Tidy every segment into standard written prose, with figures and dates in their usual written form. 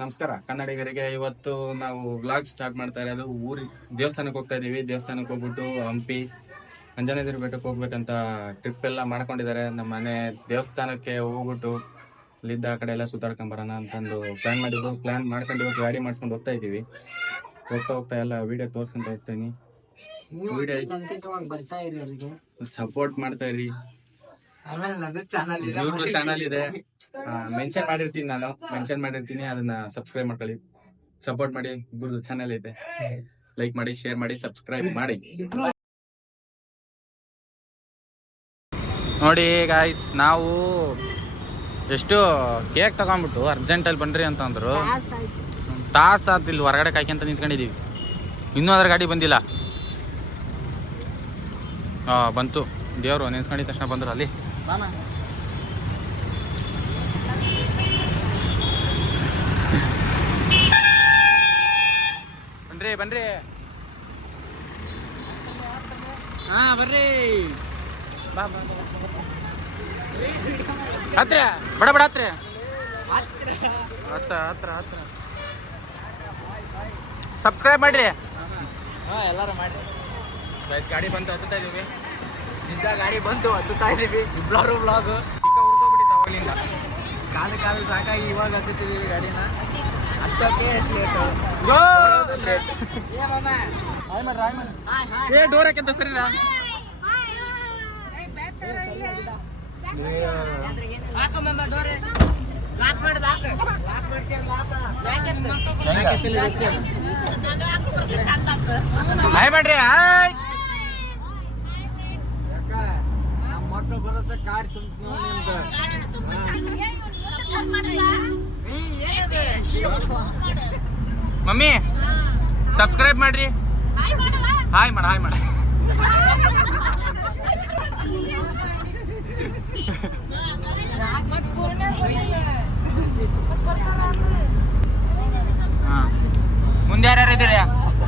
ನಮಸ್ಕಾರ ಕನ್ನಡಿಗರಿಗೆ. ಇವತ್ತು ನಾವು ವ್ಲಾಗ್ ಸ್ಟಾರ್ಟ್ ಮಾಡ್ತಾ ಇರೋದು ದೇವಸ್ಥಾನಕ್ಕೆ ಹೋಗ್ತಾ ಇದೀವಿ. ದೇವಸ್ಥಾನಕ್ಕೆ ಹೋಗ್ಬಿಟ್ಟು ಹಂಪಿ ಅಂಜನಾದ್ರಿ ಬೆಟ್ಟಕ್ಕೆ ಹೋಗ್ಬೇಕಂತ ಟ್ರಿಪ್ ಎಲ್ಲ ಮಾಡ್ಕೊಂಡಿದ್ದಾರೆ. ನಮ್ಮ ಮನೆ ದೇವಸ್ಥಾನಕ್ಕೆ ಹೋಗ್ಬಿಟ್ಟು ಅಲ್ಲಿದ್ದ ಆ ಕಡೆ ಎಲ್ಲ ಸುತ್ತಾಡ್ಕೊಂಡ್ ಬರೋಣ ಅಂತಂದು ಪ್ಲಾನ್ ಮಾಡ್ಕೊಂಡು ಇವತ್ತು ಗಾಡಿ ಮಾಡಿಸ್ಕೊಂಡು ಹೋಗ್ತಾ ಇದೀವಿ. ಹೋಗ್ತಾ ಎಲ್ಲ ವಿಡಿಯೋ ತೋರ್ಸ್ಕೊಂತ ಹೋಗ್ತೀನಿ. ಸಪೋರ್ಟ್ ಮಾಡ್ತಾ ಇರಿ. ಯೂಟ್ಯೂಬ್ ಚಾನಲ್ ಇದೆ, ಮೆನ್ಷನ್ ಮಾಡಿರ್ತೀನಿ, ಅದನ್ನ ಸಬ್ಸ್ಕ್ರೈಬ್ ಮಾಡ್ಕೊಳ್ಳಿ, ಸಪೋರ್ಟ್ ಮಾಡಿ. ಇಬ್ಬರದು ಚಾನಲ್ ಇದೆ, ಲೈಕ್ ಮಾಡಿ, ಶೇರ್ ಮಾಡಿ, ಸಬ್ಸ್ಕ್ರೈಬ್ ಮಾಡಿ. ನೋಡಿ ಗಾಯ್ಸ್, ನಾವು ಎಷ್ಟು ಕೇಕ್ ತಗೊಂಡ್ಬಿಟ್ಟು ಅರ್ಜೆಂಟಲ್ಲಿ ಬನ್ರಿ ಅಂತ ಅಂದ್ರು. ತಾಸು ಆತು ಇಲ್ಲಿ ಹೊರಗಡೆ ಕಾಯ್ಕೊಂತ ನಿಂತ್ಕೊಂಡಿದೀವಿ. ಇನ್ನೂ ಅದ್ರ ಗಾಡಿ ಬಂದಿಲ್ಲ. ಬಂತು, ದೇವರು ನೆನ್ಸ್ಕೊಂಡಿದ ತಕ್ಷಣ ಬಂದ್ರು. ಅಲ್ಲಿ ಬನ್ರಿ ಹಾ ಬರ್ರಿ. ಹತ್ರ ಬಡ ಹತ್ರ ಸಬ್ಸ್ಕ್ರೈಬ್ ಮಾಡ್ರಿ. ಎಲ್ಲರೂ ಮಾಡ್ರಿ. ಗಾಡಿ ಬಂತು, ಹತ್ತುತ್ತಾ ಇದೀವಿ. ನಿಜ ಗಾಡಿ ಬಂತು, ಹತ್ತುತ್ತಾ ಇದೀವಿ. ಇಬ್ಬರು ವ್ಲಾಗ್ ಹುಡ್ಕೊಂಡ್ಬಿಟ್ಟಿತ್ತು ಅವಾಗಲಿಂದ. ಕಾಲ ಸಾಕಾಗಿ ಇವಾಗ ಹತ್ತುತ್ತಿದ್ದೀವಿ ಗಾಡಿನ. ಹತ್ತಕ್ಕೆ ಎಷ್ಟು ಲೇಟ್ ಡೋರ್ ಹಾಕಿದ್ದ ಸರಿ. ಹಾಯ್ ಮಾಡ್ರಿ. ಮಕ್ಕಳು ಬರುತ್ತೆ ಕಾಡ್ ಮಮ್ಮಿ ಸಬ್ಸ್ಕ್ರೈಬ್ ಮಾಡ್ರಿ. ಹಾಯ್ ಮಾಡ ಮುಂದೆ ಯಾರ್ಯಾರು ಇದ್ದೀರಿ?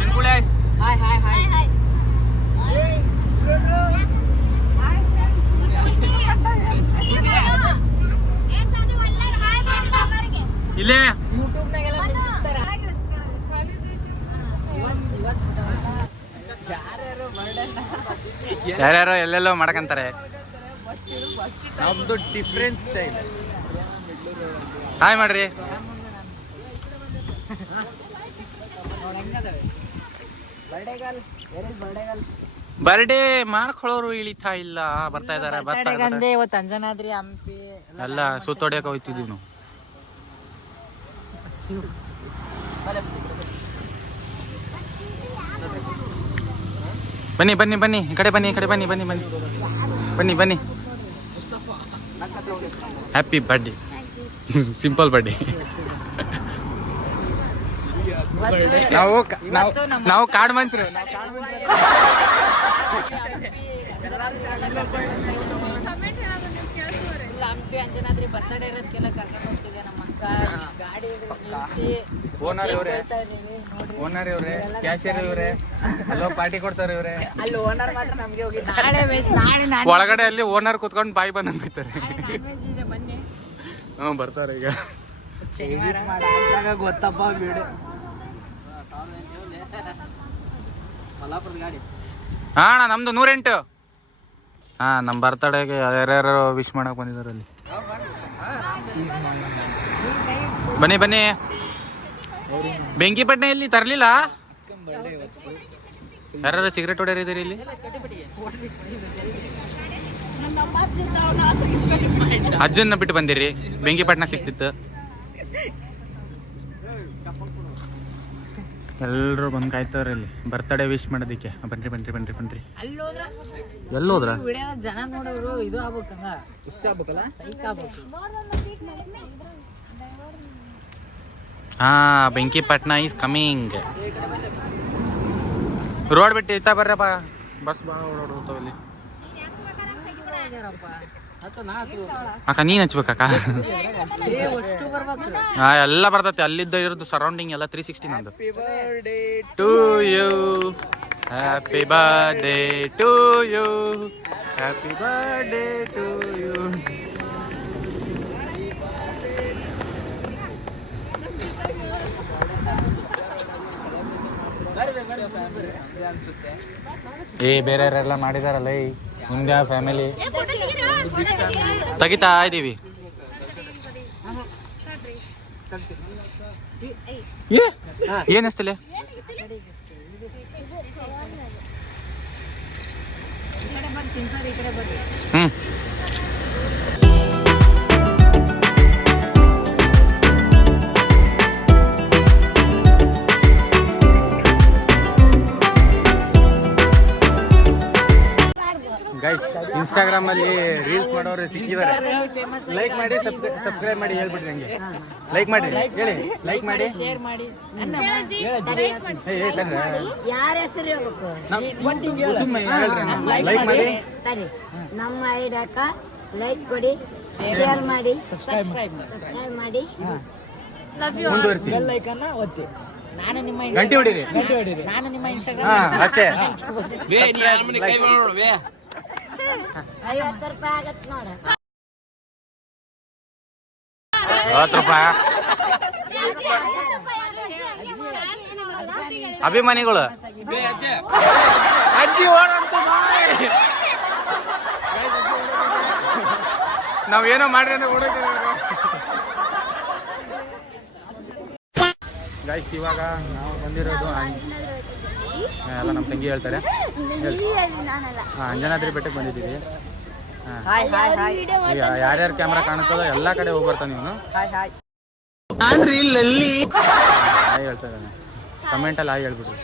ತಿನ್ಕುಳೇಸ್ ಇಲ್ಲೇ ಯಾರ್ಯಾರೋ ಎಲ್ಲೆಲ್ಲೋ ಮಾಡ್ಕಂತಾರೆ. ನಮ್ದು ಡಿಫ್ರೆನ್ಸ್ ಸ್ಟೈಲ್. ಹಾಯ್ ಮಾಡ್ರಿ. ಬರ್ಡೇ ಮಾಡ್ಕೊಳ್ಳೋರು ಇಳಿತಾ ಇಲ್ಲ, ಬರ್ತಾ ಇದಾರೆ. ಇವತ್ತು ಅಂಜನಾದ್ರಿ ಹಂಪಿ ಎಲ್ಲ ಸುತ್ತೊಡಿಯಕ್ಕೆ ಹೋಗ್ತಿದೀವಿ ನಾವು. ಬನ್ನಿ ಈ ಕಡೆ ಬನ್ನಿ. Happy birthday. Simple birthday. ನಾವು ಕಾಡ್ ಮನ್ಸ್ರು. ಹಂಪಿ ಅಂಜನಾದ್ರಿ ಬರ್ತಡೇ ಇರೋದಕ್ಕೆಲ್ಲ ಕರ್ಕೊಂಡು ಹೋಗ್ತಿದೆ ನಮ್ಮ ಗಾಡಿ. ಓನರ್ ಇವ್ರೆ, ಕ್ಯಾಶಿಯರ್ ಇವ್ರೆ, ಅಲ್ಲೋ ಪಾರ್ಟಿ ಕೊಡ್ತಾರೆ ಇವ್ರೆ. ಅಲ್ಲಿ ಓನರ್ ಮಾತ್ರ ನಮ್ಗೆ ಹೋಗಿ ನಾಳೆ ಒಳಗಡೆ ಅಲ್ಲಿ ಓನರ್ ಕುತ್ಕೊಂಡು ಬಾಯಿ ಬಂದಂಗ್ ಬೈತಾರೆ. ಬರ್ತಾರೆ ಈಗ. ಗೊತ್ತಪ್ಪ ಬಿಡು. ಹಾ ನಮ್ದು 108. ನಮ್ಮ ಬರ್ತಡೇಗೆ ಯಾರ್ಯಾರು ವಿಶ್ ಮಾಡಕ್ ಬಂದಿದ್ದಾರೆ ಅಲ್ಲಿ. ಬನ್ನಿ. ಬೆಂಕಿಪಟ್ಟಣ ಇಲ್ಲಿ ತರ್ಲಿಲ್ಲ. ಯಾರು ಸಿಗರೇಟ್ ಹೊಡೆಯರಿದ್ದೀರಿ ಇಲ್ಲಿ? ಅಜ್ಜನ್ನ ಬಿಟ್ಟು ಬಂದಿರಿ. ಬೆಂಕಿಪಟ್ಟಣ ಸಿಕ್ತಿತ್ತು. ಎಲ್ಲರೂ ಬಂದು ಕಾಯ್ತವ್ರೆ ಇಲ್ಲಿ ಬರ್ತಡೇ ವಿಶ್ ಮಾಡೋದಿಕ್ಕೆ. ಬನ್ರಿ. ಎಲ್ಲೋದ್ರ ಜನ ನೋಡೋರು ಇದು ಆಗ್ಬೇಕಲ್ಲ, ಆಗ್ಬೇಕಲ್ಲ. ಬೆಂಕಿಪಟ್ಟಣ ಈಸ್ ಕಮಿಂಗ್. ರೋಡ್ ಬಿಟ್ಟು ಇತ್ತ ಬರ್ರಪ್ಪ. ಬಸ್ ಭಾಳ ಓಡಾಡ್ತಾವ ಇಲ್ಲಿ. ಅಕ್ಕ ನೀನ್ ಹಚ್ಬೇಕಕ್ಕ. ಎಲ್ಲ ಬರ್ತೈತಿ. ಅಲ್ಲಿದ್ದ ಇರೋದು ಸರೌಂಡಿಂಗ್ ಎಲ್ಲ 360 ನಂದು. To you happy birthday to you, happy birthday to you. ಬೇರೆಯವರೆಲ್ಲ ಮಾಡಿದಾರಲ್ಲ ಮುಂದೆ ಫ್ಯಾಮಿಲಿ ತೆಗಿತಾ ಇದೀವಿ. ಏನ್ ಅಷ್ಟಲ್ಲ ಹ್ಮ್ ಗೈಸ್ ಇನ್ಸ್ಟಾಗ್ರಾಮ್ ಅಲ್ಲಿ ರೀಲ್ಸ್ ಮಾಡೋರು ಸಿಕ್ಕಿದ್ದಾರೆ. ಲೈಕ್ ಮಾಡಿ ಸಬ್ಸ್ಕ್ರೈಬ್ ಮಾಡಿ ಹೇಳ್ಬಿಡ್ರಿ ಹಂಗೆ. ಲೈಕ್ ಮಾಡಿ ಹೇಳಿ, ಲೈಕ್ ಮಾಡಿ ಶೇರ್ ಮಾಡಿ. ಯಾರ ಹೆಸರು ಲೈಕ್ ಮಾಡಿ, ನಮ್ಮ ಐಡಾಕ ಲೈಕ್ ಕೊಡಿ, ಶೇರ್ ಮಾಡಿ, ಸಬ್ಸ್ಕ್ರೈಬ್ ಮಾಡಿ, ಮುಂದುವರಿಸಿ. ನಾನು ನಿಮ್ಮ ಗಂಟೆ ಹೊಡಿರಿ, ನಾನು ನಿಮ್ಮ ಇನ್ಸ್ಟಾಗ್ರಾಮ್ ಅಷ್ಟೇ. 50 ರೂಪಾಯಿ ಆಗತ್ ನೋಡ. 50 ರೂಪಾಯಿ ಅಭಿಮಾನಿಗಳು ಅಜ್ಜಿ ಓಡಂತು ನಾವೇನೋ ಮಾಡ್ರಿ ಅಂದ್ರೆ ಓಡೋದಿಲ್ಲ ಗೈಸ್. ಇವಾಗ ನಾವು ಬಂದಿರೋದು ಎಲ್ಲ ನಮ್ಮ ತಂಗಿ ಹೇಳ್ತಾರೆ. ಅಂಜನಾದ್ರಿ ಬೆಟ್ಟಕ್ಕೆ ಬಂದಿದ್ದೀವಿ. ಯಾರ್ಯಾರ ಕ್ಯಾಮ್ರಾ ಕಾಣಿಸ್ತದೋ ಎಲ್ಲ ಕಡೆ ಹೋಗಿ ಬರ್ತಾನೆ ಇವನು. ಹೇಳ್ತಾ ಇದ್ದಾನೆ ಕಮೆಂಟಲ್ಲಿ ಹಾಯ್ ಹೇಳ್ಬಿಡ್ರಿ.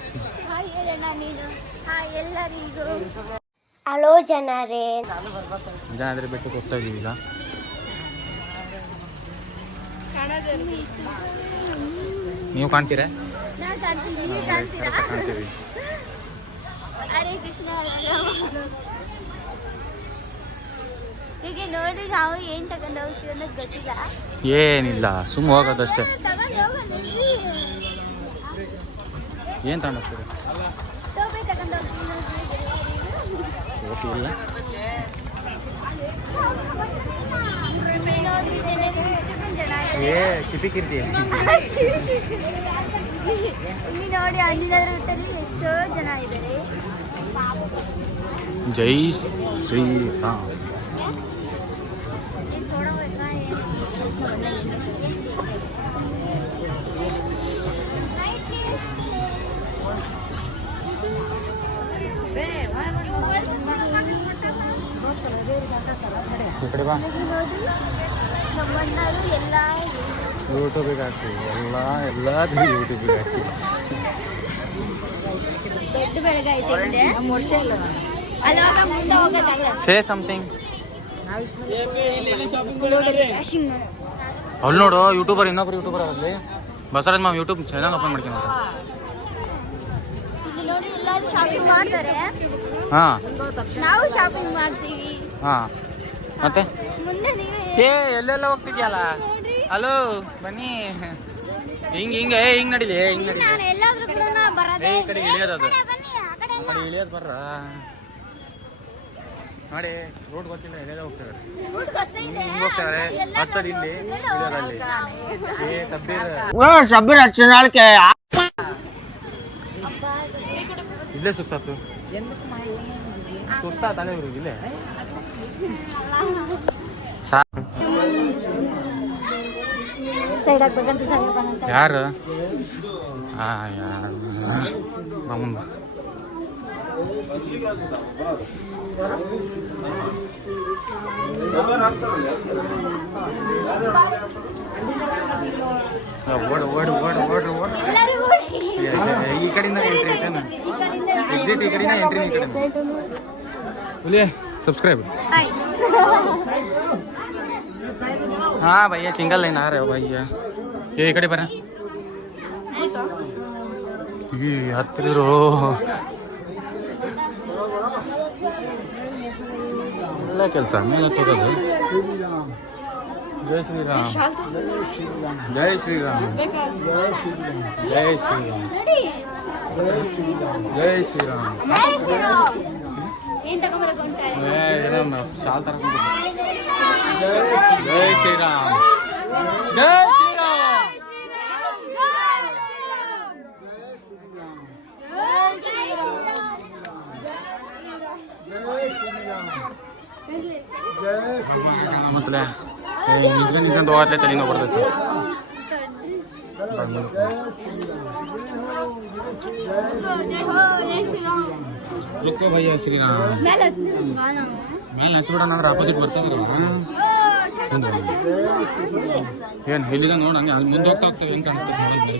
ಹಲೋ ಜನರೇ, ಅಂಜನಾದ್ರಿ ಬೆಟ್ಟಕ್ಕೆ ಹೋಗ್ತಾ ಇದೀವಿ ಈಗ. ನೀವು ಕಾಣ್ತೀರಾ? ಕಾಣ್ತೀವಿ. ಹರೇ ಕೃಷ್ಣ. ಈಗ ನೋಡಿ ನಾವು ಏನ್ ತಗೊಂಡ್ ಹೋಗ್ತೀವಿ ಅನ್ನೋದು ಗೊತ್ತಿಲ್ಲ. ಏನಿಲ್ಲ, ಸುಮ್ಮ ಹೋಗೋದಷ್ಟೇ. ಏನ್ ತಗೊಂಡ್ ಹೋಗ್ತೀರಿ? ಇಲ್ಲ ಏ ಕಿಪಿ ಇಲ್ಲಿ ನೋಡಿ ಅಂಜನಾದ್ರಿ ಬೆಟ್ಟದಲ್ಲಿ ಎಷ್ಟೋ ಜನ ಇದ್ದಾರೆ. ಜೈ ಶ್ರೀರಾಮ್. ಈ ಕಡೆ ಬಾ. ಯೂಟ್ಯೂಬಿಗೆ ಹಾಕ್ತೀವಿ ಎಲ್ಲ ಯೂಟ್ಯೂಬಿಗೆ ಹಾಕ್ತೀವಿ. ದೊಡ್ಡ ಬೆಳಗೈತೆ ಸೇ ಸಮಥಿಂಗ್. ಅಲ್ಲಿ ನೋಡು ಯೂಟ್ಯೂಬರ್, ಇನ್ನೊಬ್ರು ಯೂಟ್ಯೂಬರ್ ಆಗಲಿ ಬಸವರಾಜ್ ಮಾಮ್ ಯೂಟ್ಯೂಬ್ ಚಾನಲ್ ಓಪನ್ ಮಾಡ್ಕೊಂಡು. ನೋಡಿ ಎಲ್ಲರೂ ಶಾಪಿಂಗ್ ಮಾಡ್ತಾರೆ. ಹಾಂ ನಾವು ಶಾಪಿಂಗ್ ಮಾಡ್ತೀವಿ. ಹಾಂ ಮತ್ತೆ ಮುಂದೆ ನೀವೇ ಎಲ್ಲೆಲ್ಲ ಹೋಗ್ತಿದ್ಯಲ್ಲ. ಹಲೋ ಬನ್ನಿ, ಹಿಂಗೆ ನಡೀಲಿ, ಹಿಂಗೆ ನಡೀಲಿ. ನಾನು ಎಲ್ಲಾದ್ರೂ ಕೂಡ ಬರೋದೇ ಈ ಕಡೆ ಇಳಿಯೋದು, ಅದು ಬನ್ನಿ ಆ ಕಡೆ ಆ ಕಡೆ ಇಳಿಯೋದು ಬರ್ರ ನೋಡಿ. ರೋಡ್ ಗೊತ್ತಿಲ್ಲ, ಎಲ್ಲೆಲ್ಲ ಹೋಗ್ತಾರೆ, ಹಿಂಗೆ ಹೋಗ್ತಾರೆ. ಹತ್ತದ ಇಲ್ಲಿ ಇಳಿಯೋದಲ್ಲಿ. ಸಬ್ಬೀರ್ ಇಲ್ಲೇ ಸುತ್ತಾತು, ಸುತ್ತಾ ತಲೆ ಇವ್ರಿಗೆ ಇಲ್ಲೇ. ಸೈಡ್ ಆಗ್ಬೇಕಂತ ಯಾರು ಮುಂದ ಓಡು ಓಡು ಓಡು ಓಡು ಓಡು. ಈ ಕಡೆಯಿಂದ ಎಂಟ್ರಿ ಐತೇನ? ಎಕ್ಸಿಟ್ ಈ ಕಡೆಯಿಂದ ಎಂಟ್ರಿ ಈ ಕಡೆ. बोलिए सब्सक्राइब। हाँ भैया सिंगल लाइन आ रहे हो भैया, ये कड़े पर हत्रो ಒಳ್ಳೆ ಕೆಲಸ ಮೇಲೆ ತಗೋದು. ಜೈ ಶ್ರೀರಾಮ್, ಜೈ ಶ್ರೀರಾಮ್, ಜೈ ಶ್ರೀರಾಮ್, ಜೈ ಶ್ರೀರಾಮ್. ಶಾಲ್ ತರ್ಕೊಂಡು ಜೈ ಶ್ರೀರಾಮ್, ಜೈ ಶ್ರೀರಾಮ್, ಅಲ್ಲೇ ನಿಂತ್ಕೊಂಡು ಹೋಗತ್ಲೆ ತಲೆನೋ ಬರ್ತೈತಿ. ಲುಕ್ಕೋ ಭಯ್ಯ ಶ್ರೀರಾಮ್ ಮೇಲೆ ಹತ್ಬಿಡ ಅಂದ್ರೆ ಆಪೋಸಿಟ್ ಬರ್ತಾವ್ರಿ. ಏನು ಇಲ್ಲಿಗ ನೋಡ ಹಂಗೆ ಮುಂದೆ ಹೋಗ್ತಾ ಹೋಗ್ತೇವೆ ಹೆಂಗೆ ಕಾಣಿಸ್ತೈತಿ.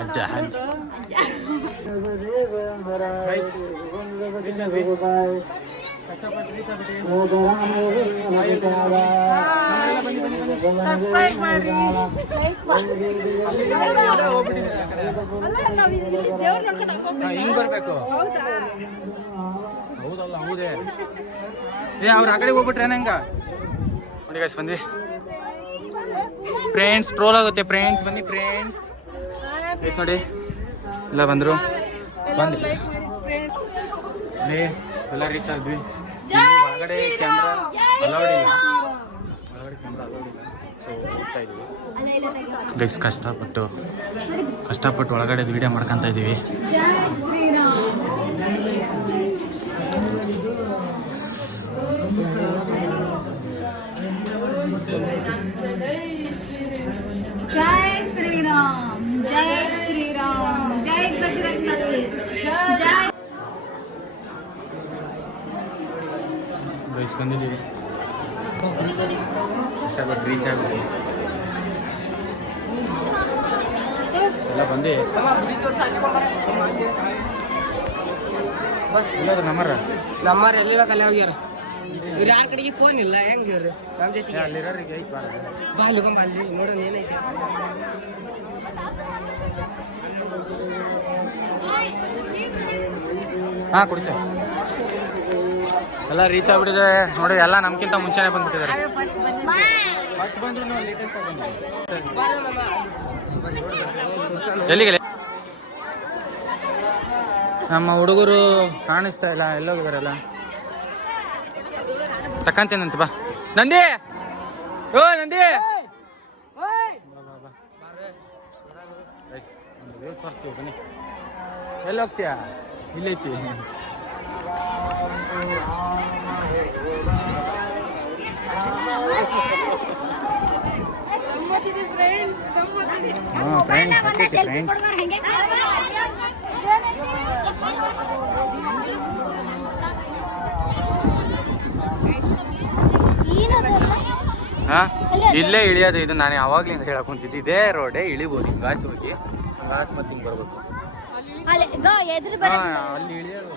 ಅಜ್ಜ ಅಜ್ಜ ಹಿಂಗ್ ಬರ್ಬೇಕು. ಹೌದಲ್ಲ ಹೌದೇ ಅವ್ರ ಆ ಕಡೆ ಹೋಗ್ಬಿಟ್ರೆ ಹೆಂಗ ನೋಡಿ ಗೈಸ್ ಬಂದ್ವಿ ಫ್ರೆಂಡ್ಸ್. ಟ್ರೋಲ್ ಆಗುತ್ತೆ ಫ್ರೆಂಡ್ಸ್, ಬನ್ನಿ ಫ್ರೆಂಡ್ಸ್. ಗೈಸ್ ನೋಡಿ ಎಲ್ಲ ಬಂದ್ರು ಬಂದ್ವಿ ಎಲ್ಲ ರೀಚ್ ಆದ್ವಿ. ಒಳಗಡೆ ಕ್ಯಾಮ್ರಾ ಅಲೌಡ್ ಇಲ್ಲ, ಸೊ ಹೋಗ್ತಾ ಇದೀವಿ ಗೈಸ್. ಕಷ್ಟಪಟ್ಟು ಒಳಗಡೆ ವಿಡಿಯೋ ಮಾಡ್ಕೊಂತ ಇದೀವಿ. ಜೈ ಶ್ರೀರಾಮ್, ಜೈ ಶ್ರೀರಾಮ್, ಜೈ ಬಜರಂಗಬಲಿ, ಜೈ ಗೈಸ್ ಬಂದಿದ್ದೀವಿ. ಕಷ್ಟಪಟ್ಟು ರೀಚ್ ಆಗುತ್ತೆ ಎಲ್ಲ ಬಂದು ನಮ್ಮವ್ರು ಎಲ್ಲಿ ಬೇಕಲ್ಲ ಹೋಗ್ಯಾರ. ಇವ್ರು ಯಾರ ಕಡೆಗೆ ಫೋನ್ ಇಲ್ಲ ಹೆಂಗೆ ಇವ್ರು ನಮ್ಮ ಜೊತೆಗೆ ಅಲ್ಲಿರೋರಿಗೆ ಐತ್ ಬಾರ ಬಾಲ್ಕೊಂಬಲ್ಲಿ ನೋಡೋಣ ಏನೈತೆ. ಹಾಂ ಕುಡಿತೇವೆ. ಎಲ್ಲ ರೀಚ್ ಆಗ್ಬಿಟ್ಟಿದೆ ನೋಡಿ. ಎಲ್ಲ ನಮ್ಗಿಂತ ಮುಂಚೆನೆ ಬಂದ್ಬಿಟ್ಟಿದ್ದಾರೆ. ಫಸ್ಟ್ ಬಂದ್ರು ಎಲ್ಲಿಗೆ ನಮ್ಮ ಹುಡುಗರು ಕಾಣಿಸ್ತಾ ಇಲ್ಲ, ಎಲ್ಲೋಗಿದಾರಲ್ಲ. ತಕ್ಕಂತೇನಂತ ಬಾ ನಂದಿ. ಓ ನಂದಿ ತೋರಿಸ್ತೀವಿ ಬನ್ನಿ. ಎಲ್ಲಿ ಹೋಗ್ತೀಯಾ? ಇಲ್ಲೈತಿ. ಇಲ್ಲೇ ಇಳಿಯೋದು. ಇದು ನಾನು ಯಾವಾಗ್ಲಿಂದ ಹೇಳಕ್ ಕುಂತಿದ್ದೆ, ಇದೇ ರೋಡೇ ಇಳಿಬೋದು. ಹಿಂಗಾಸಿ ಹೋಗಿ ಹಿಂಗಾಸಿ ಮತ್ತೆ ಹಿಂಗೆ ಬರ್ಬೇಕು. ಅಲ್ಲಿ ಇಳಿಯೋದು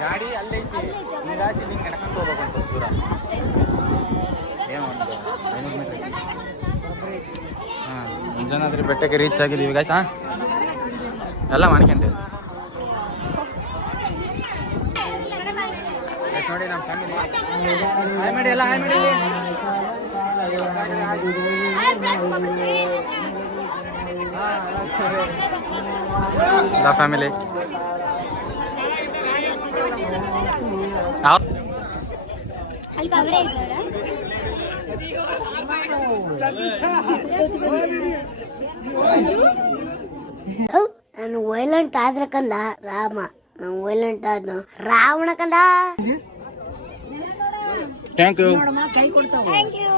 ಗಾಡಿ ಅಲ್ಲೈತಿ. ಹಿಂಗಾಸಿ ಹಿಂಗೆ ನಡ್ಕೊಂತ ಹೋಗ್ಬೇಕು ಒಂದು ಸ್ವಲ್ಪ ದೂರ. ಏನೋ ಒಂದು 500 ಮೀಟರ್. ಹಾಂ ಮುಂಜಾನಾದ್ರಿ ಬೆಟ್ಟಕ್ಕೆ ರೀಚ್ ಆಗಿದ್ದೀವಿ ಗಾಯ್ಸ್. ಹಾಂ ಎಲ್ಲ ಮಾಡ್ಕೊಂಡೆ ನೋಡಿ ನಮ್ಮ ಫ್ಯಾಮಿಲಿ. ಹಾಯ್ ಮಾಡಿ ಎಲ್ಲ ಹಾಯ್ ಮಾಡಿ. ಎಲ್ಲ ಫ್ಯಾಮಿಲಿ ಅಲ್ಲಿ ಕವರೇ ನಾನು ವೈಲೆಂಟ್ ಆದ್ರಕಲ್ಲ ರಾಮ, ನಾನು ವೈಲೆಂಟ್ ಆದ ರಾವಣ ಕಲ್ಲ. Thank you. Thank you.